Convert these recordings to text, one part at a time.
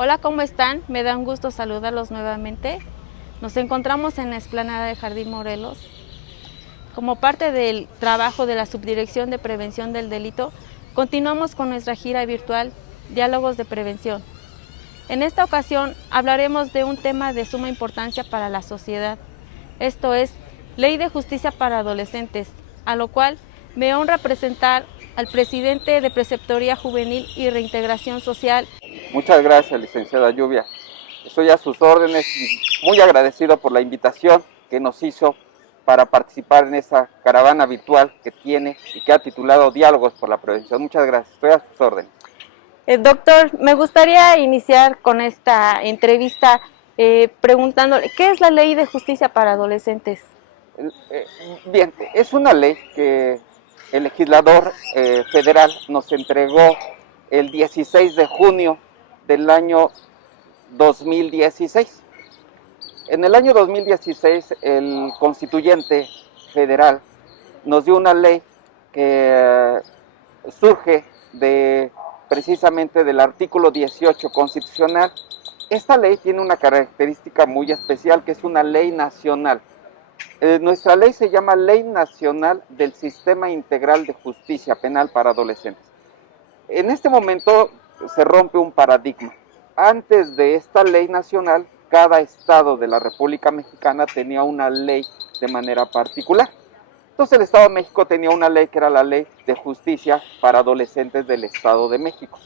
Hola, ¿cómo están? Me da un gusto saludarlos nuevamente. Nos encontramos en la explanada de Jardín Morelos. Como parte del trabajo de la Subdirección de Prevención del Delito, continuamos con nuestra gira virtual Diálogos de Prevención. En esta ocasión hablaremos de un tema de suma importancia para la sociedad. Esto es Ley de Justicia para Adolescentes, a lo cual me honra presentar al presidente de Preceptoría Juvenil y Reintegración Social. Muchas gracias, licenciada Lluvia. Estoy a sus órdenes y muy agradecido por la invitación que nos hizo para participar en esa caravana virtual que tiene y que ha titulado Diálogos por la Prevención. Muchas gracias, estoy a sus órdenes. Doctor, me gustaría iniciar con esta entrevista preguntándole, ¿qué es la Ley de Justicia para Adolescentes? Bien, es una ley que el legislador federal nos entregó el 16 de junio del año 2016. En el año 2016, el constituyente federal nos dio una ley que surge precisamente del artículo 18 constitucional. Esta ley tiene una característica muy especial, que es una ley nacional. Nuestra ley se llama Ley Nacional del Sistema Integral de Justicia Penal para Adolescentes. En este momento se rompe un paradigma. Antes de esta ley nacional, cada estado de la República Mexicana tenía una ley de manera particular. Entonces el Estado de México tenía una ley que era la Ley de Justicia para Adolescentes del Estado de México.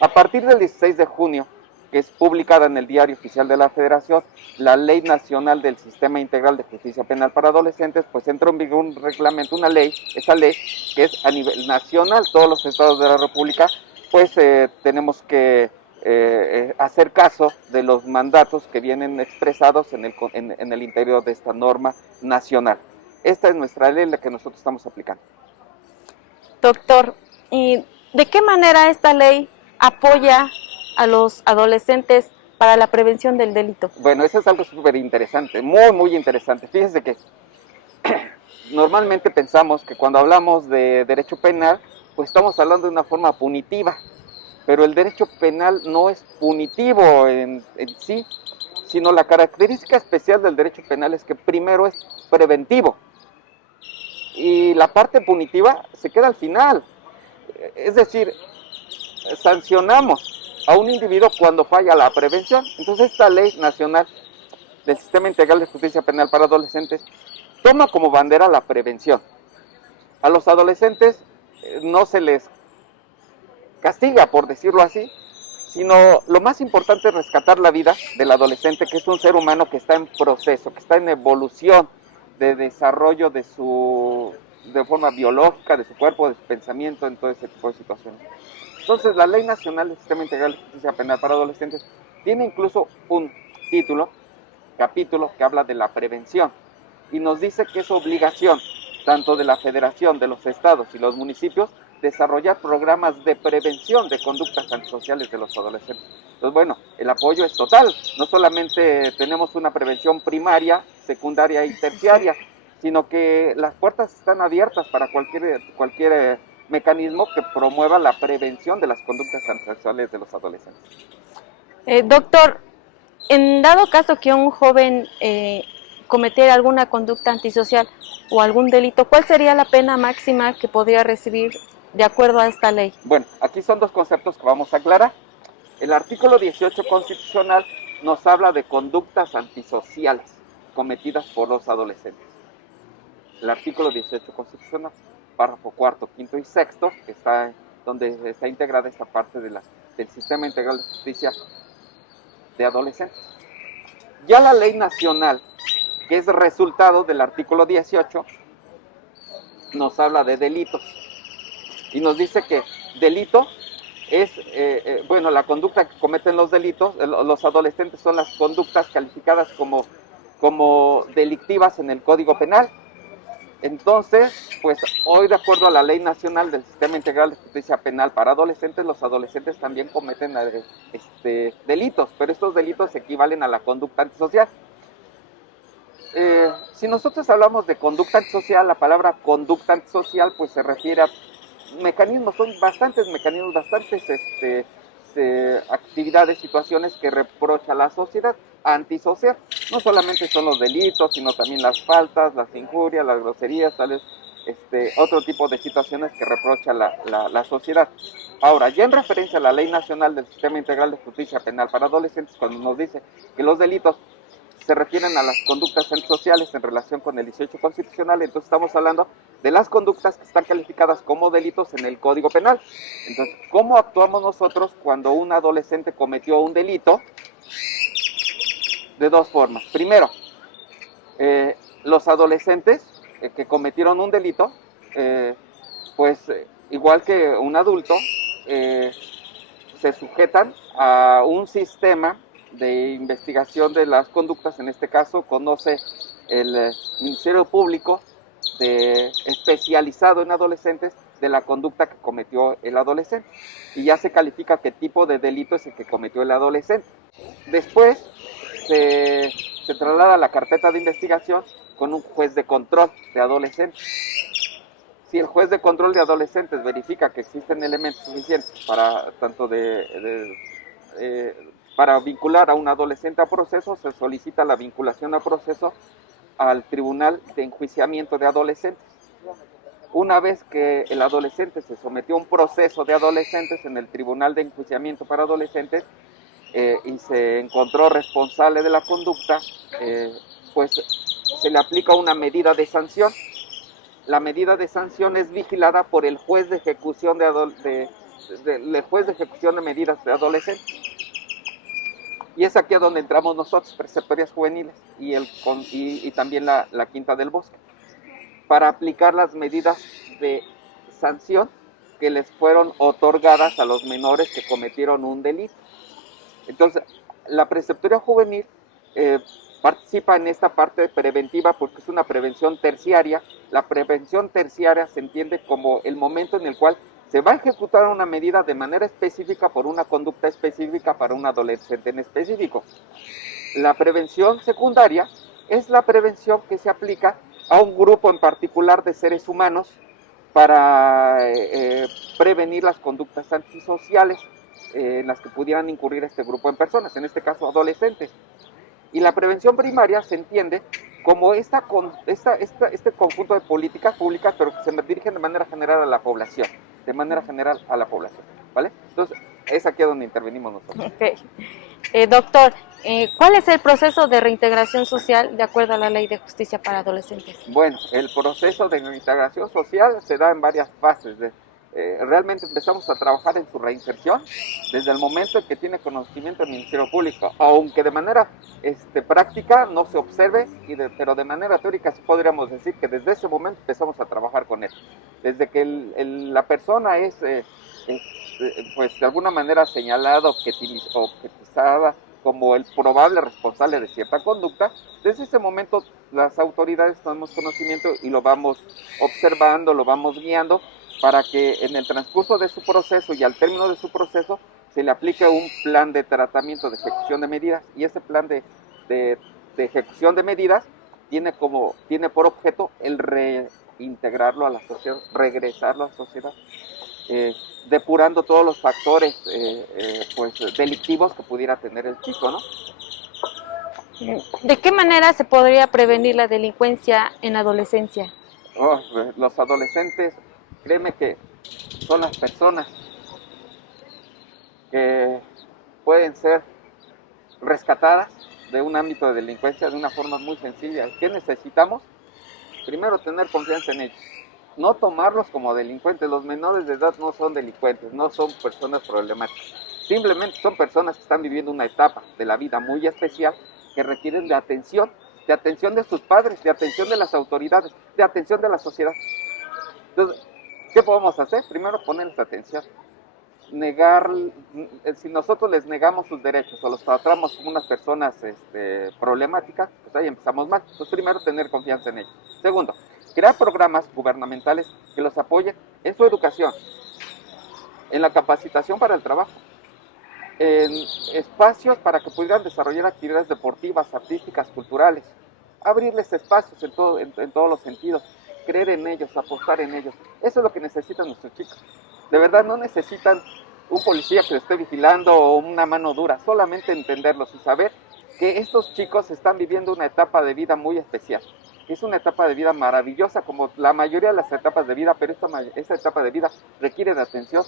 A partir del 16 de junio, que es publicada en el Diario Oficial de la Federación, la Ley Nacional del Sistema Integral de Justicia Penal para Adolescentes, pues entró en vigor un reglamento, una ley, esa ley que es a nivel nacional. Todos los estados de la República, pues tenemos que hacer caso de los mandatos que vienen expresados en el interior de esta norma nacional. Esta es nuestra ley, la que nosotros estamos aplicando. Doctor, ¿y de qué manera esta ley apoya a los adolescentes para la prevención del delito? Bueno, eso es algo súper interesante, muy interesante. Fíjense que normalmente pensamos que cuando hablamos de derecho penal, pues estamos hablando de una forma punitiva, pero el derecho penal no es punitivo en sí, sino la característica especial del derecho penal es que primero es preventivo y la parte punitiva se queda al final. Es decir, sancionamos a un individuo cuando falla la prevención. Entonces esta ley nacional del Sistema Integral de Justicia Penal para Adolescentes toma como bandera la prevención. A los adolescentes no se les castiga, por decirlo así, sino lo más importante es rescatar la vida del adolescente, que es un ser humano que está en proceso, que está en evolución de desarrollo de forma biológica, de su cuerpo, de su pensamiento, en todo ese tipo de situaciones. Entonces, la Ley Nacional del Sistema Integral de Justicia Penal para Adolescentes tiene incluso un capítulo que habla de la prevención y nos dice que es obligación tanto de la Federación, de los estados y los municipios desarrollar programas de prevención de conductas antisociales de los adolescentes. Entonces, bueno, el apoyo es total. No solamente tenemos una prevención primaria, secundaria y terciaria, sino que las puertas están abiertas para cualquier mecanismo que promueva la prevención de las conductas antisociales de los adolescentes. Doctor, en dado caso que un joven cometiera alguna conducta antisocial o algún delito, ¿cuál sería la pena máxima que podría recibir de acuerdo a esta ley? Bueno, aquí son dos conceptos que vamos a aclarar. El artículo 18 constitucional nos habla de conductas antisociales cometidas por los adolescentes. El artículo 18 constitucional, párrafo cuarto, quinto y sexto, que está donde está integrada esta parte del Sistema Integral de Justicia de Adolescentes. Ya la ley nacional, que es resultado del artículo 18, nos habla de delitos y nos dice que delito es, bueno, la conducta que cometen los delitos. Los adolescentes son las conductas calificadas como delictivas en el Código Penal. Entonces, pues hoy, de acuerdo a la Ley Nacional del Sistema Integral de Justicia Penal para Adolescentes, los adolescentes también cometen delitos, pero estos delitos equivalen a la conducta antisocial. Si nosotros hablamos de conducta antisocial, la palabra conducta antisocial pues se refiere a mecanismos, son bastantes mecanismos, bastantes actividades, situaciones que reprocha la sociedad, antisocial. No solamente son los delitos, sino también las faltas, las injurias, las groserías, tales otro tipo de situaciones que reprocha la sociedad. Ahora, ya en referencia a la Ley Nacional del Sistema Integral de Justicia Penal para Adolescentes, cuando nos dice que los delitos se refieren a las conductas antisociales en relación con el 18 constitucional, entonces estamos hablando de las conductas que están calificadas como delitos en el Código Penal. Entonces, ¿cómo actuamos nosotros cuando un adolescente cometió un delito? De dos formas. Primero, los adolescentes que cometieron un delito, igual que un adulto, se sujetan a un sistema de investigación de las conductas. En este caso conoce el Ministerio Público especializado en adolescentes de la conducta que cometió el adolescente, y ya se califica qué tipo de delito es el que cometió el adolescente. Después se traslada a la carpeta de investigación con un juez de control de adolescentes. Si el juez de control de adolescentes verifica que existen elementos suficientes para tanto para vincular a un adolescente a proceso, se solicita la vinculación a proceso al Tribunal de Enjuiciamiento de Adolescentes. Una vez que el adolescente se sometió a un proceso de adolescentes en el Tribunal de Enjuiciamiento para Adolescentes y se encontró responsable de la conducta, pues se le aplica una medida de sanción. La medida de sanción es vigilada por el juez de ejecución el juez de ejecución de medidas de adolescentes. Y es aquí a donde entramos nosotros, preceptorias juveniles y también la Quinta del Bosque, para aplicar las medidas de sanción que les fueron otorgadas a los menores que cometieron un delito. Entonces, la preceptoría juvenil participa en esta parte preventiva porque es una prevención terciaria. La prevención terciaria se entiende como el momento en el cual se va a ejecutar una medida de manera específica por una conducta específica para un adolescente en específico. La prevención secundaria es la prevención que se aplica a un grupo en particular de seres humanos para prevenir las conductas antisociales en las que pudieran incurrir este grupo de personas, en este caso adolescentes. Y la prevención primaria se entiende como este conjunto de políticas públicas, pero que se dirigen de manera general a la población, ¿vale? Entonces, es aquí donde intervenimos nosotros. Okay. Doctor, ¿cuál es el proceso de reintegración social de acuerdo a la Ley de Justicia para Adolescentes? Bueno, el proceso de reintegración social se da en varias fases. Realmente empezamos a trabajar en su reinserción desde el momento en que tiene conocimiento del Ministerio Público, aunque de manera práctica no se observe, pero de manera teórica sí podríamos decir que desde ese momento empezamos a trabajar con él. Desde que la persona es pues de alguna manera señalada o objetizada como el probable responsable de cierta conducta, desde ese momento las autoridades tomamos conocimiento y lo vamos observando, lo vamos guiando, para que en el transcurso de su proceso y al término de su proceso se le aplique un plan de tratamiento de ejecución de medidas, y ese plan de ejecución de medidas tiene por objeto el reintegrarlo a la sociedad, regresarlo a la sociedad, depurando todos los factores delictivos que pudiera tener el chico, ¿no? ¿De qué manera se podría prevenir la delincuencia en la adolescencia? Los adolescentes, créeme que son las personas que pueden ser rescatadas de un ámbito de delincuencia de una forma muy sencilla. ¿Qué necesitamos? Primero, tener confianza en ellos. No tomarlos como delincuentes. Los menores de edad no son delincuentes, no son personas problemáticas. Simplemente son personas que están viviendo una etapa de la vida muy especial que requieren de atención de sus padres, de atención de las autoridades, de atención de la sociedad. Entonces, ¿qué podemos hacer? Primero, ponerles atención. Si nosotros les negamos sus derechos o los tratamos como unas personas problemáticas, pues ahí empezamos mal. Entonces, primero, tener confianza en ellos. Segundo, crear programas gubernamentales que los apoyen en su educación, en la capacitación para el trabajo, en espacios para que puedan desarrollar actividades deportivas, artísticas, culturales, abrirles espacios en todos los sentidos, creer en ellos, apostar en ellos. Eso es lo que necesitan nuestros chicos. De verdad no necesitan un policía que lo esté vigilando o una mano dura, solamente entenderlos y saber que estos chicos están viviendo una etapa de vida muy especial. Es una etapa de vida maravillosa, como la mayoría de las etapas de vida, pero esta etapa de vida requiere de atención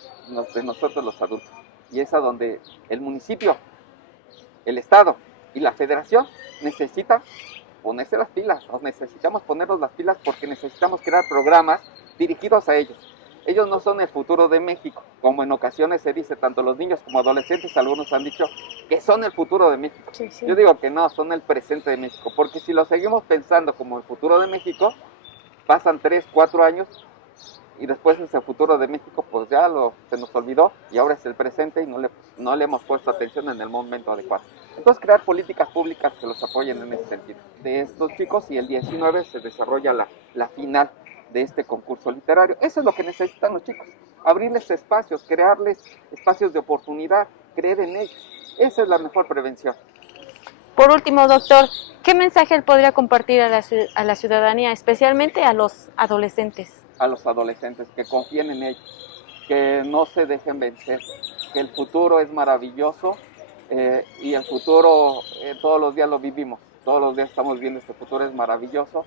de nosotros los adultos. Y es a donde el municipio, el Estado y la Federación necesitan ponerse las pilas, o necesitamos ponernos las pilas porque necesitamos crear programas dirigidos a ellos. Ellos no son el futuro de México, como en ocasiones se dice, tanto los niños como adolescentes, algunos han dicho que son el futuro de México. Sí, sí. Yo digo que no, son el presente de México, porque si lo seguimos pensando como el futuro de México, pasan 3, 4 años y después ese futuro de México pues ya se nos olvidó y ahora es el presente y no le hemos puesto atención en el momento adecuado. Entonces crear políticas públicas que los apoyen en ese sentido de estos chicos, y el 19 se desarrolla la final de este concurso literario. Eso es lo que necesitan los chicos, abrirles espacios, crearles espacios de oportunidad, creer en ellos. Esa es la mejor prevención. Por último, doctor, ¿qué mensaje él podría compartir a la ciudadanía, especialmente a los adolescentes? A los adolescentes, que confíen en ellos, que no se dejen vencer, que el futuro es maravilloso y el futuro todos los días lo vivimos, todos los días estamos viendo este futuro, es maravilloso.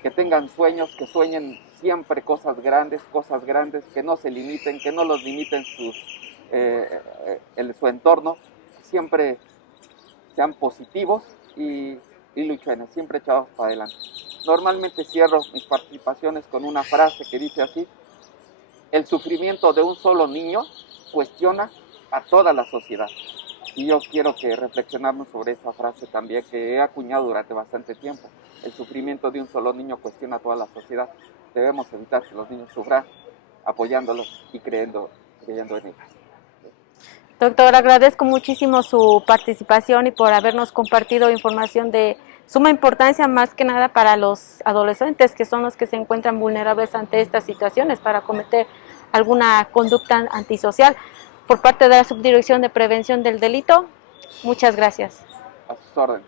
Que tengan sueños, que sueñen siempre cosas grandes, que no se limiten, que no los limiten su entorno, siempre sean positivos y luchones, siempre echados para adelante. Normalmente cierro mis participaciones con una frase que dice así: el sufrimiento de un solo niño cuestiona a toda la sociedad. Y yo quiero que reflexionemos sobre esa frase también, que he acuñado durante bastante tiempo. El sufrimiento de un solo niño cuestiona a toda la sociedad. Debemos evitar que los niños sufran, apoyándolos y creyendo en ellos. Doctor, agradezco muchísimo su participación y por habernos compartido información de suma importancia, más que nada para los adolescentes, que son los que se encuentran vulnerables ante estas situaciones para cometer alguna conducta antisocial. Por parte de la Subdirección de Prevención del Delito, muchas gracias. A sus órdenes.